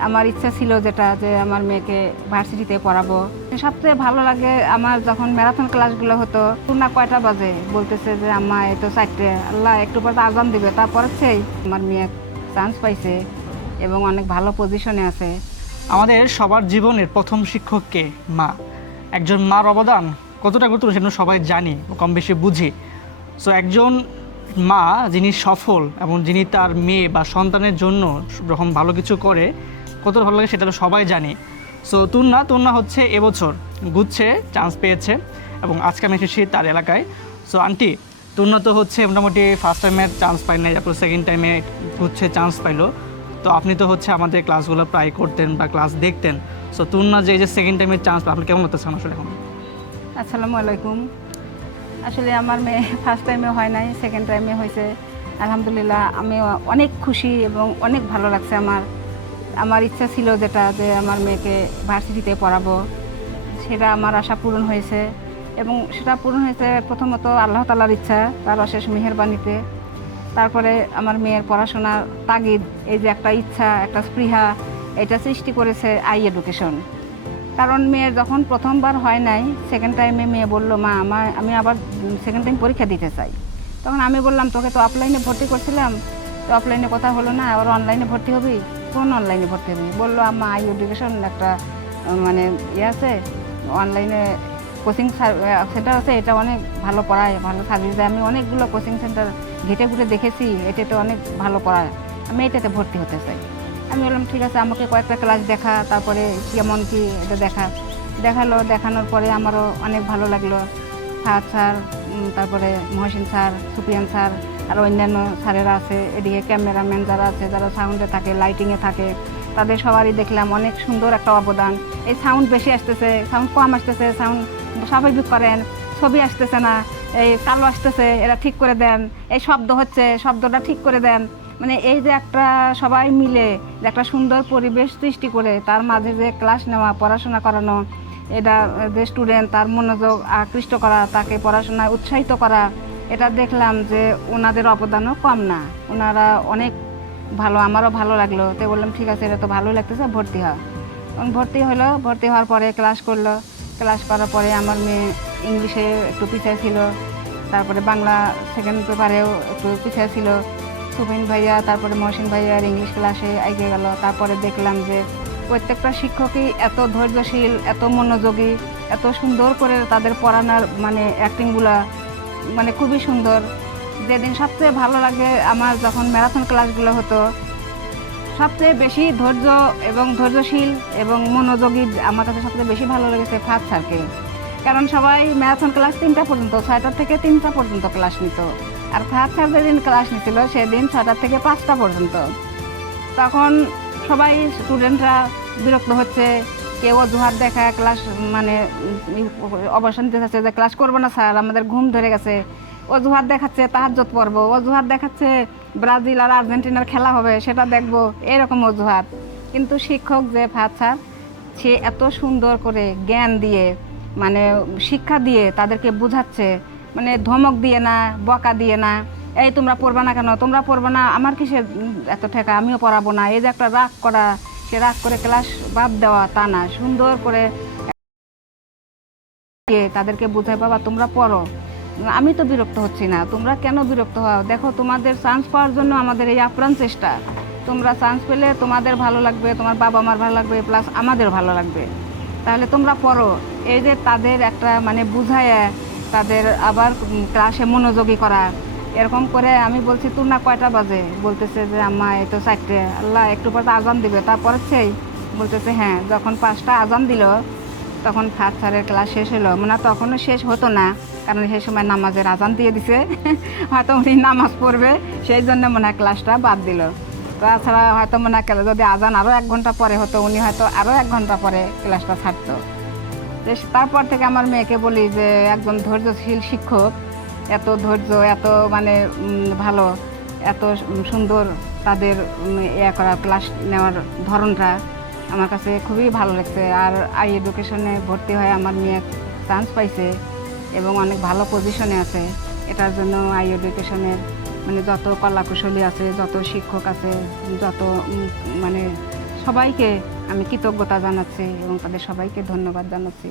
আমার ইচ্ছা ছিল যেটা যে আমার মেয়েকে ভার্সিটিতে পড়াবো। সবচেয়ে ভালো লাগে আমার যখন ম্যারাথন ক্লাসগুলো হতো না কয়টা বাজে? বলতেছে যে, আম্মা, এই তো চারটে। আল্লাহ একটু পর আজান দিবে। তারপরে সেই আমার মেয়ে চান্স পাইছে এবং অনেক ভালো পজিশনে আছে। আমাদের সবার জীবনের প্রথম শিক্ষককে মা। একজন মার অবদান কতটা গুরুত্ব সেটা সবাই জানি কম বেশি বুঝি। সো একজন মা যিনি সফল এবং যিনি তার মেয়ে বা সন্তানের জন্য যখন ভালো কিছু করে কতটা ভালো লাগে সেটা তো সবাই জানি। সো তুন্না তুন্না হচ্ছে এবছর গুচ্ছে চান্স পেয়েছে, এবং আজকে আমি এসেছি তার এলাকায়। সো আন্টি তুন্না তো হচ্ছে মোটামুটি ফার্স্ট টাইমে চান্স পাই নাই, তারপর সেকেন্ড টাইমে হচ্ছে চান্স পাইলো। তো আপনি তো হচ্ছে আমাদের ক্লাসগুলো প্রায় করতেন বা ক্লাস দেখতেন। সো তুন্না যে যে সেকেন্ড টাইমের চান্স আপনি কেমন লাগতেছেন আসলে এখন? আসসালামু আলাইকুম। আসলে আমার মেয়ে ফার্স্ট টাইমে হয় নাই সেকেন্ড টাইমে হয়েছে। আলহামদুলিল্লাহ আমি অনেক খুশি এবং অনেক ভালো লাগছে আমার। আমার ইচ্ছা ছিল যেটা যে আমার মেয়েকে ভার্সিটিতে পড়াবো। সেটা আমার আশা পূরণ হয়েছে এবং সেটা পূরণ হয়েছে প্রথমত আল্লাহ তালার ইচ্ছা, তার অশেষ মেহেরবানিতে। তারপরে আমার মেয়ের পড়াশোনার তাগিদ, এই যে একটা ইচ্ছা, একটা স্পৃহা, এটা সৃষ্টি করেছে আই এডুকেশন। কারণ মেয়ের যখন প্রথমবার হয় নাই সেকেন্ড টাইমে মেয়ে বলল, মা আমার আমি আবার সেকেন্ড টাইম পরীক্ষা দিতে চাই। তখন আমি বললাম, তোকে তো অফলাইনে ভর্তি করছিলাম। তো অফলাইনে কথা হলো না, আবার অনলাইনে ভর্তি হবি? কোন অনলাইনে ভর্তি হবি। বলল আমা আই এডুকেশন একটা মানে ইয়ে আছে, অনলাইনে কোচিং সেন্টার আছে, এটা অনেক ভালো পড়ায়, ভালো সার্ভিস দেয়। আমি অনেকগুলো কোচিং সেন্টার ঘেটে ঘুরে দেখেছি, এটাতে অনেক ভালো পড়ায়। আমি এটাতে ভর্তি হতে চাই। আমি বললাম, ঠিক আছে, আমাকে কয়েকটা ক্লাস দেখা, তারপরে কেমন কি এটা দেখা। দেখাল, দেখানোর পরে আমারও অনেক ভালো লাগল। ফাহাদ স্যার তারপরে মহসিন স্যার, সুপিয়ান স্যার আর অন্যান্য স্যারেরা আছে, এদিকে ক্যামেরাম্যান যারা আছে, যারা সাউন্ডে থাকে লাইটিংয়ে থাকে, তাদের সবারই দেখলাম অনেক সুন্দর একটা অবদান। এই সাউন্ড বেশি আসতেছে, সাউন্ড কম আসতেছে, সাউন্ড স্বাভাবিক করেন, ছবি আসতেছে না, এই কালো আসতেছে, এরা ঠিক করে দেন, এই শব্দ হচ্ছে, শব্দটা ঠিক করে দেন। মানে এই যে একটা সবাই মিলে যে একটা সুন্দর পরিবেশ সৃষ্টি করে, তার মাঝে যে ক্লাস নেওয়া, পড়াশোনা করানো, এটা যে স্টুডেন্ট তার মনোযোগ আকৃষ্ট করা, তাকে পড়াশোনায় উৎসাহিত করা এটা দেখলাম যে ওনাদের অবদানও কম না। ওনারা অনেক ভালো, আমারও ভালো লাগল। তো বললাম, ঠিক আছে, এটা তো ভালো লাগতেছে, ভর্তি হয় এবং ভর্তি হলো, ভর্তি হওয়ার পরে ক্লাস করল। ক্লাস করার পরে আমার মেয়ে ইংলিশে একটু পিছিয়ে ছিল তারপরে বাংলা সেকেন্ড পেপারেও একটু পিছিয়ে ছিল সুবিন ভাইয়া, তারপরে মহসিন ভাইয়ার ইংলিশ ক্লাসে এগিয়ে গেল। তারপরে দেখলাম যে প্রত্যেকটা শিক্ষকই এত ধৈর্যশীল, এত মনোযোগী, এত সুন্দর করে তাদের পড়ানোর মানে অ্যাক্টিংগুলা মানে খুবই সুন্দর। যেদিন সবচেয়ে ভালো লাগে আমার যখন ম্যারাথন ক্লাসগুলো হতো, সবচেয়ে বেশি ধৈর্য এবং ধৈর্যশীল এবং মনোযোগী আমার কাছে সবচেয়ে বেশি ভালো লেগেছে ফাদ স্যারকে কারণ সবাই ম্যারাথন ক্লাস তিনটা পর্যন্ত, ছয়টার থেকে তিনটা পর্যন্ত ক্লাস নিত। আর ফাদ স্যার যেদিন ক্লাস নিছিল, সেদিন ছয়টার থেকে পাঁচটা পর্যন্ত। তখন সবাই স্টুডেন্টরা বিরক্ত হচ্ছে কেউ অজুহাত দেখা ক্লাস মানে অবসান দিতেছে যে ক্লাস করব না স্যার, আমাদের ঘুম ধরে গেছে। অজুহাত দেখাচ্ছে তাহাজ্জত পড়ব। অজুহাত দেখাচ্ছে, ব্রাজিল আর আর্জেন্টিনার খেলা হবে, সেটা দেখব। এরকম অজুহাত। কিন্তু শিক্ষক যে ফাদ স্যার, সে এত সুন্দর করে জ্ঞান দিয়ে মানে শিক্ষা দিয়ে তাদেরকে বোঝাচ্ছে মানে ধমক দিয়ে না, বকা দিয়ে না, এই তোমরা পড়বে না কেন? তোমরা পড়বে না, আমার কিসে এত ঠেকা? আমিও পড়াবো না। এই যে একটা রাগ করা সে রাগ করে ক্লাস বাদ দেওয়া তা না, সুন্দর করে তাদেরকে বোঝায়, বাবা, তোমরা পড়ো। আমি তো বিরক্ত হচ্ছি না। তোমরা কেন বিরক্ত হও? দেখো, তোমাদের চান্স পাওয়ার জন্য আমাদের এই আপ্রাণ চেষ্টা। তোমরা চান্স পেলে তোমাদের ভালো লাগবে, তোমার বাবা মার ভালো লাগবে প্লাস আমাদের ভালো লাগবে। তাহলে তোমরা পড়ো। এই যে তাদের একটা মানে বুঝায়, তাদের আবার ক্লাসে মনোযোগী করা। এরকম করে আমি বলছি, তোর না কয়টা বাজে? বলতেছে যে, আম্মা, এই তো চারটে। আল্লাহ একটু পর আজান দিবে। তারপরে সেই বলতেছে হ্যাঁ যখন পাঁচটা আজান দিল, তখন ফাঁক স্যারের ক্লাস শেষ হলো। মানে তখনও শেষ হতো না, কারণ সেই সময় নামাজের আজান দিয়ে দিছে। হয়তো উনি নামাজ পড়বে, সেই জন্য মনে হয় ক্লাসটা বাদ দিল। তাছাড়া হয়তো মনে হয় যদি আজান আরও এক ঘণ্টা পরে হতো, উনি হয়তো আরও এক ঘণ্টা পরে ক্লাসটা ছাড়তো। তারপর থেকে আমার মেয়েকে বলি যে, একজন ধৈর্যশীল শিক্ষক এত ধৈর্য, এত মানে ভালো, এত সুন্দর তাদের ইয়ে করা ক্লাস নেওয়ার ধরনটা আমার কাছে খুবই ভালো লাগছে। আর আই এডুকেশনে ভর্তি হয়ে আমার মেয়ে চান্স পাইছে এবং অনেক ভালো পজিশনে আছে। এটার জন্য আই এডুকেশনের মানে যত কলা কুশলী আছে, যত শিক্ষক আছে, যত মানে সবাইকে আমি কৃতজ্ঞতা জানাচ্ছি এবং তাদের সবাইকে ধন্যবাদ জানাচ্ছি।